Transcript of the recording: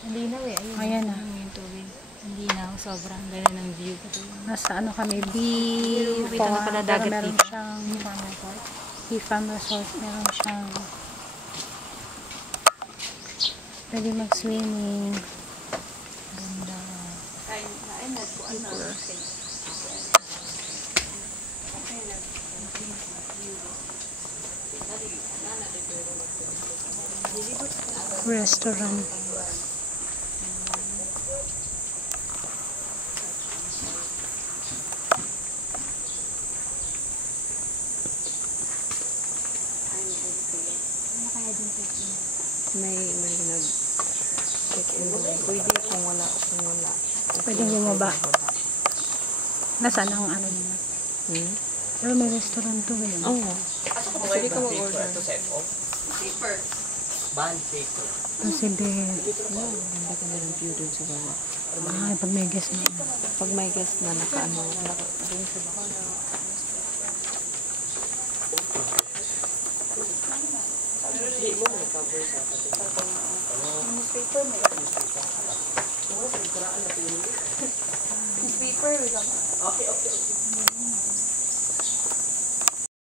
Malinaw eh. Ayun. Ayan na. Yung tubig. Malinaw. Sobrang ganda ng view. Nasa ano kami, bee Kita na pala farm. dagat Pero meron dito. siyang bee farm resort. Meron siyang pwede mag-swimming. Ganda. Restaurant. May nag-check-in doon. Pwede kung wala. Pwede bumaba. Nasaan ang ano nila? Pero may restaurant to eh. Oo. Pwede ka mag-order. Kasi Ganda ka na ng view doon sa baba. ay, pag may guest na. Pag may guest na naka-ano, doon sa baba. Newspaper. Okay.